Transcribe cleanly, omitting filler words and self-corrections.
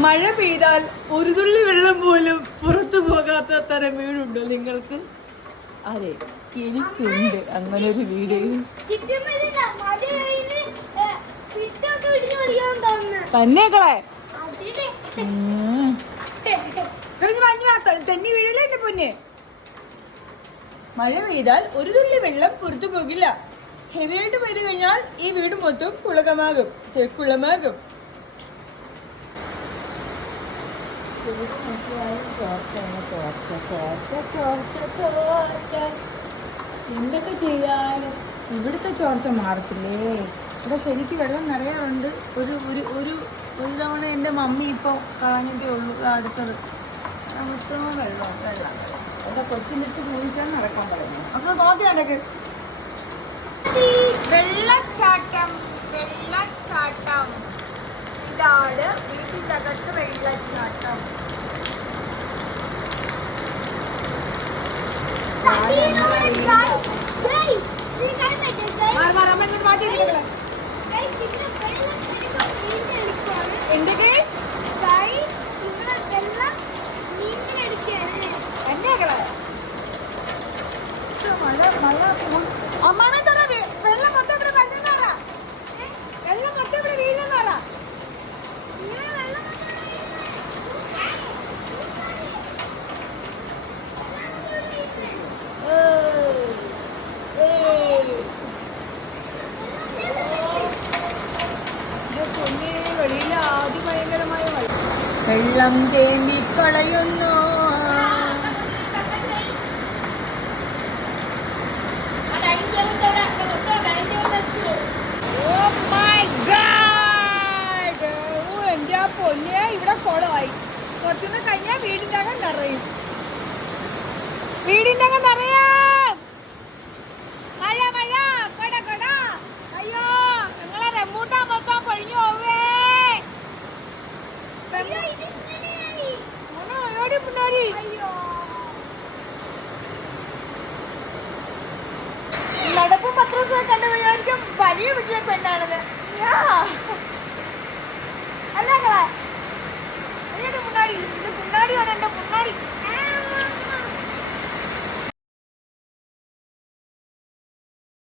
മഴ പെയ്താൽ ഒരു തുള്ളി വെള്ളം പോലും പുറത്തു പോകാത്ത തരം വീടുണ്ടോ നിങ്ങൾക്ക്? അതെ, എനിക്കുണ്ട് അങ്ങനെ ഒരു വീട്. തന്നെക്കളെ തെന്നി വീഴല്ലേ എന്റെ പൊന്നെ. മഴ പെയ്താൽ ഒരു തുള്ളി വെള്ളം പുറത്തു പോകില്ല. ഹെവിയായിട്ട് പെയ്തു കഴിഞ്ഞാൽ ഈ വീട് മൊത്തം കുളമാകും. എന്തൊക്കെ ചെയ്താലും ഇവിടുത്തെ ചോർച്ച മാറത്തില്ലേ? ഇവിടെ ശരിക്കും വെള്ളം നിറയാറുണ്ട്. ഒരു ഒരു ഒരു ഒരു തവണ എൻ്റെ മമ്മി ഇപ്പോൾ കളഞ്ഞിട്ടേ ഉള്ളൂ അടുത്തത്. മൊത്തം വെള്ളം എൻ്റെ കൊച്ചിൻ്റെ അടുത്ത് ചോദിച്ചാൽ നടക്കാൻ പറയുന്നത്. അപ്പൊ നോക്കി നടക്ക്. വെള്ളച്ചാട്ടം ഇതാണ് വീട്ടിനകത്ത് വെള്ളച്ചാട്ടം. അമ്മാനെ തന്നെ വെള്ളം മൊത്തം ഇവിടെ വന്നെന്ന് പറ. വെള്ളം മൊത്തം ഇവിടെ വീഴുന്നെന്ന് പറ. വെളിയിൽ ആദ്യം ഭയങ്കരമായ വെള്ളം തേമ്പിക്കളയുന്നു. എന്റെ ആ പൊന്നെ, ഇവിടെ കുളമായി. കുറച്ചുകൂടെ കഴിഞ്ഞാൽ വീടിന്റെ അകം നിറയും. മഴ കൊട. അയ്യോ, ഞങ്ങളെ റംബൂട്ടാൻ മൊത്തം പൊഴിഞ്ഞു പോവേ. നടപ്പും പത്രമൊക്കെ കണ്ടു വിചാരിക്കും വലിയ വീട്ടിലെ പെണ്ണാണത്. അല്ല മുന്നാടി, ഇത് മുന്നാടിയാണ് എന്റെ മുന്നാടി.